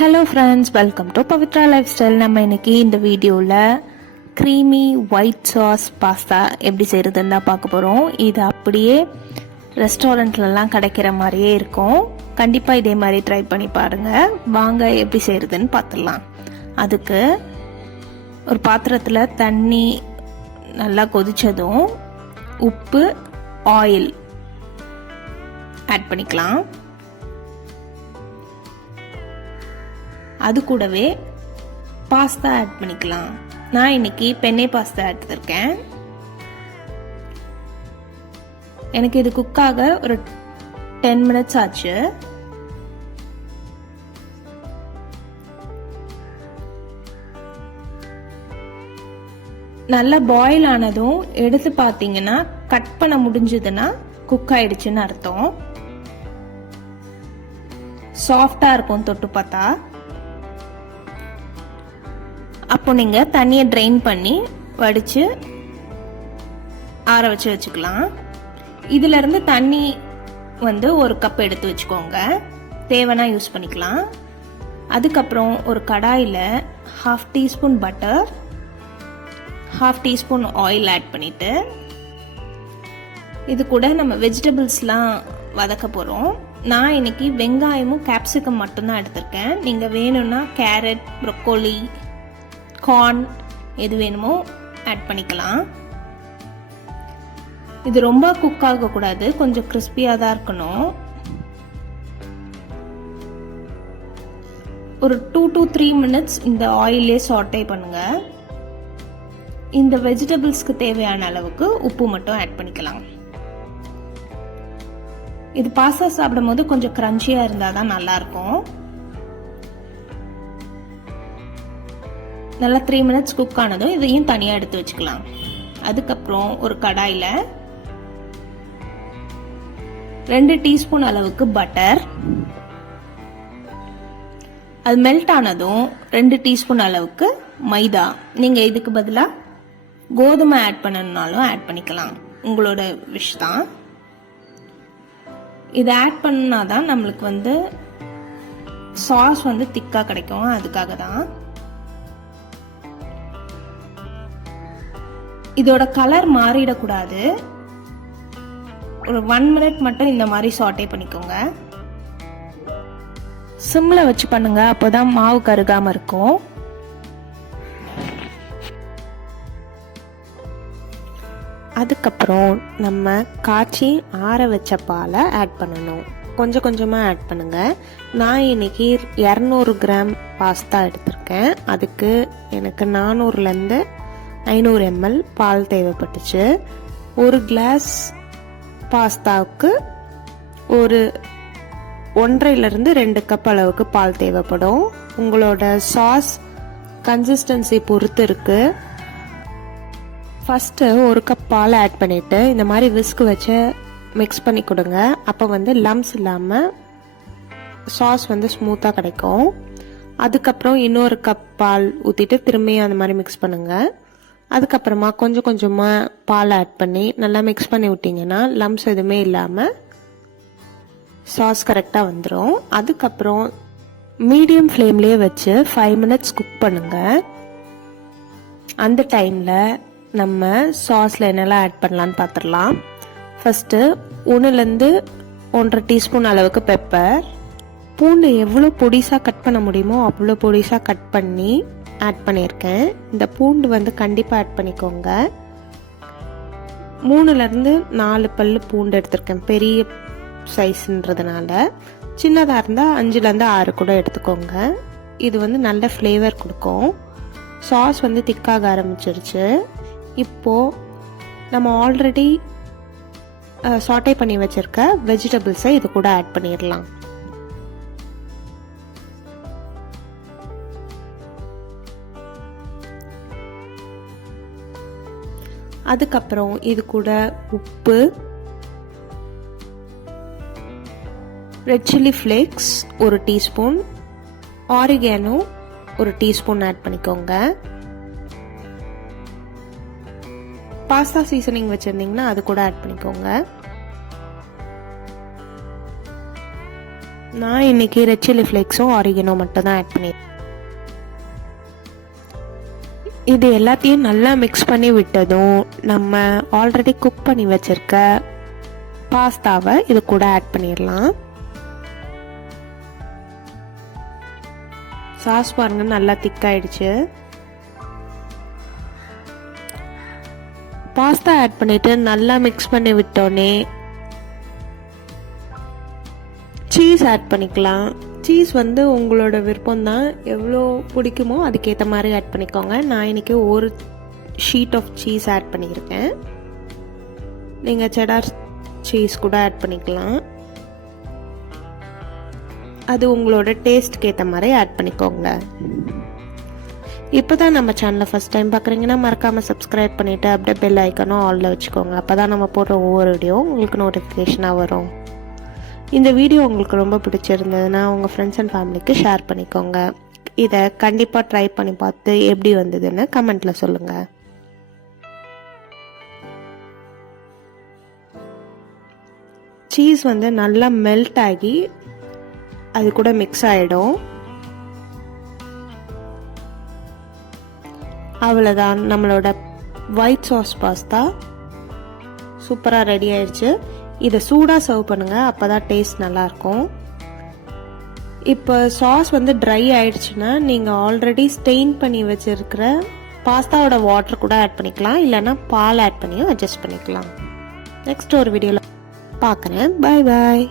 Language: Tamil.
Hello friends welcome to Pavithra life style நம்ம இன்னைக்கு இந்த வீடியோவில் க்ரீமி ஒயிட் சாஸ் பாஸ்தா எப்படி செய்கிறதுன்னு தான் பார்க்க போகிறோம் இது அப்படியே ரெஸ்டாரண்ட்லலாம் கிடைக்கிற மாதிரியே இருக்கும். கண்டிப்பாக இதே மாதிரி ட்ரை பண்ணி பாருங்கள் வாங்க எப்படி செய்கிறதுன்னு பார்த்துடலாம். அதுக்கு ஒரு பாத்திரத்தில் தண்ணி நல்லா கொதித்ததும் உப்பு ஆயில் ஆட் பண்ணிக்கலாம். அது கூடவே பாஸ்தா ஆட் பண்ணிக்கலாம். நான் இன்னைக்கு பெண்ணை பாஸ்தா எடுத்திருக்கேன் எனக்கு இது குக்காக ஒரு டென் மினிட்ஸ் ஆச்சு. நல்லா பாயில் ஆனதும் எடுத்து பார்த்தீங்கன்னா கட் பண்ண முடிஞ்சதுன்னா குக் ஆயிடுச்சுன்னு அர்த்தம். சாஃப்டாக இருக்கும் தொட்டு பார்த்தா. அப்போ நீங்கள் தண்ணியை ட்ரைன் பண்ணி வடித்து ஆற வச்சு வச்சுக்கலாம். இதிலிருந்து தண்ணி வந்து ஒரு கப் எடுத்து வச்சுக்கோங்க. தேவைன்னா யூஸ் பண்ணிக்கலாம். அதுக்கப்புறம் ஒரு கடாயில் half teaspoon butter half teaspoon oil add பண்ணிவிட்டு இது கூட நம்ம வெஜிடபிள்ஸ்லாம் வதக்க போகிறோம் நான் இன்னைக்கு வெங்காயமும் கேப்சிகம் மட்டும்தான் எடுத்திருக்கேன். நீங்கள் வேணும்னா கேரட் ப்ரொக்கோலி கார்ன் எது வேணுமோ ஆட் பண்ணிக்கலாம். இது ரொம்ப குக் ஆகக்கூடாது. கொஞ்சம் கிறிஸ்பியாக தான் இருக்கணும். ஒரு டூ டு த்ரீ மினிட்ஸ் இந்த ஆயிலே சாட்டே பண்ணுங்க. இந்த வெஜிடபிள்ஸ்க்கு தேவையான அளவுக்கு உப்பு மட்டும் ஆட் பண்ணிக்கலாம். இது பாஸ்தா சாப்பிடும் போது கொஞ்சம் கிரன்ச்சியாக இருந்தால் தான் நல்லாயிருக்கும் நல்லா த்ரீ மினிட்ஸ் குக் ஆனதும் இதையும் தனியாக எடுத்து வச்சுக்கலாம். அதுக்கப்புறம் ஒரு கடாயில் ரெண்டு டீஸ்பூன் அளவுக்கு பட்டர் அது மெல்ட் ஆனதும் ரெண்டு டீஸ்பூன் அளவுக்கு மைதா. நீங்கள் இதுக்கு பதிலாக கோதுமை ஆட் பண்ணணுனாலும் ஆட் பண்ணிக்கலாம். உங்களோட விஷ் தான். இதை ஆட் பண்ணாதான் நம்மளுக்கு வந்து சாஸ் வந்து திக்காக கிடைக்கும். அதுக்காக தான் இதோட கலர் மாறிடக்கூடாது. ஒரு ஒன் மினிட் மட்டும் இந்த மாதிரி சாட்டே பண்ணிக்கோங்க. சிம்மில் வச்சு பண்ணுங்க அப்போதான் மாவு கருகாமல் இருக்கும். அதுக்கப்புறம் நம்ம காய்ச்சி ஆற வச்ச பாலை ஆட் பண்ணணும். கொஞ்சம் கொஞ்சமாக ஆட் பண்ணுங்கள் நான் இன்னைக்கு இரநூறு கிராம் பாஸ்தா எடுத்திருக்கேன். அதுக்கு எனக்கு நானூறுலேருந்து ஐநூறு எம்எல் பால் தேவைப்பட்டுச்சு. ஒரு கிளாஸ் பாஸ்தாவுக்கு ஒரு ஒன்றையிலிருந்து ரெண்டு கப் அளவுக்கு பால் தேவைப்படும். உங்களோட சாஸ் கன்சிஸ்டன்சி பொறுத்து இருக்கு. ஃபஸ்ட்டு ஒரு கப் பால் ஆட் பண்ணிவிட்டு இந்த மாதிரி விஸ்க் வச்சு மிக்ஸ் பண்ணி கொடுங்க. அப்போ வந்து லம்ஸ் இல்லாமல் சாஸ் வந்து ஸ்மூத்தாக கிடைக்கும். அதுக்கப்புறம் இன்னொரு கப் பால் ஊற்றிட்டு திரும்பியும் அந்த மாதிரி மிக்ஸ் பண்ணுங்கள் அதுக்கப்புறமா கொஞ்சம் கொஞ்சமாக பால் ஆட் பண்ணி நல்லா மிக்ஸ் பண்ணி விட்டிங்கன்னா லம்ஸ் எதுவுமே இல்லாமல் சாஸ் கரெக்டாக வந்துடும் அதுக்கப்புறம் மீடியம் ஃப்ளேம்லேயே வச்சு ஃபைவ் மினிட்ஸ் குக் பண்ணுங்கள் அந்த டைமில் நம்ம சாஸில் என்னெல்லாம் ஆட் பண்ணலான்னு பார்த்துடலாம் ஃபஸ்ட்டு ஒன்றுலேருந்து ஒன்றரை டீஸ்பூன் அளவுக்கு பெப்பர் பூண்டு எவ்வளோ பொடிசாக கட் பண்ண முடியுமோ அவ்வளோ பொடிசாக கட் பண்ணி ஆட் பண்ணியிருக்கேன். இந்த பூண்டு வந்து கண்டிப்பாக ஆட் பண்ணிக்கோங்க. மூணுலேருந்து நாலு பல் பூண்டு எடுத்திருக்கேன். பெரிய சைஸ்ன்றதுனால சின்னதாக இருந்தால் அஞ்சுலேருந்து ஆறு கூட எடுத்துக்கோங்க. இது வந்து நல்ல ஃப்ளேவர் கொடுக்கும். சாஸ் வந்து திக்காக ஆரம்பிச்சிருச்சு. இப்போது நம்ம ஆல்ரெடி சாட்டை பண்ணி வச்சுருக்க வெஜிடபிள்ஸை இது கூட ஆட் பண்ணிடலாம். அதுக்கப்புறம் இது கூட உப்பு ரெட் சில்லி ஃப்ளேக்ஸ் ஒரு டீஸ்பூன் ஆரிகேனோ ஒரு டீஸ்பூன் ஆட் பண்ணிக்கோங்க. பாஸ்தா சீசனிங் வச்சுருந்தீங்கன்னா அது கூட ஆட் பண்ணிக்கோங்க. நான் இன்னைக்கு ரெட் சில்லி ஃப்ளேக்ஸும் ஆரிகனோ மட்டும் தான் ஆட் பண்ணியிருக்கேன் இது எல்லாத்தையும் நல்லா மிக்ஸ் பண்ணி விட்டதும் நம்ம ஆல்ரெடி குக் பண்ணி வச்சிருக்க பாஸ்தாவை இது கூட ஆட் பண்ணிடலாம். சாஸ் பாருங்க நல்லா திக்காயிடுச்சு பாஸ்தா ஆட் பண்ணிட்டு நல்லா மிக்ஸ் பண்ணி விட்டோன்னே சீஸ் ஆட் பண்ணிக்கலாம். சீஸ் வந்து உங்களோட விருப்பம் தான் எவ்வளோ பிடிக்குமோ அதுக்கேற்ற மாதிரி ஆட் பண்ணிக்கோங்க. நான் இன்றைக்கி ஒரு ஷீட் ஆஃப் சீஸ் ஆட் பண்ணியிருக்கேன். நீங்கள் செடார் சீஸ் கூட ஆட் பண்ணிக்கலாம். அது உங்களோட டேஸ்ட்க்கு ஏற்ற மாதிரி ஆட் பண்ணிக்கோங்க. இப்போ தான் நம்ம சேனலை ஃபஸ்ட் டைம் பார்க்குறீங்கன்னா மறக்காமல் சப்ஸ்கிரைப் பண்ணிவிட்டு அப்படியே பெல் ஐக்கனும் ஆலில் வச்சுக்கோங்க. அப்போ தான் நம்ம போடுற ஒவ்வொரு வீடியோ உங்களுக்கு நோட்டிஃபிகேஷனாக வரும். இந்த வீடியோ உங்களுக்கு ரொம்ப பிடிச்சிருந்ததுன்னா உங்கள் ஃப்ரெண்ட்ஸ் அண்ட் ஃபேமிலிக்கு ஷேர் பண்ணிக்கோங்க. இதை கண்டிப்பாக ட்ரை பண்ணி பார்த்து எப்படி வந்ததுன்னு கமெண்ட்டில் சொல்லுங்கள் சீஸ் வந்து நல்லா மெல்ட் ஆகி அது கூட மிக்ஸ் ஆகிடும் அவ்வளோதான் நம்மளோட ஒயிட் சாஸ் பாஸ்தா சூப்பராக ரெடி ஆயிடுச்சு. இதை சூடாக சர்வ் பண்ணுங்கள் அப்போ தான் டேஸ்ட் நல்லாயிருக்கும். இப்போ சாஸ் வந்து ட்ரை ஆயிடுச்சுன்னா நீங்கள் ஆல்ரெடி ஸ்டெயின் பண்ணி வச்சுருக்கிற பாஸ்தாவோட வாட்டர் கூட ஆட் பண்ணிக்கலாம் இல்லைன்னா பால் ஆட் பண்ணியும் அட்ஜஸ்ட் பண்ணிக்கலாம். நெக்ஸ்ட் ஒரு வீடியோவில் பார்க்குறேன் பாய் பாய்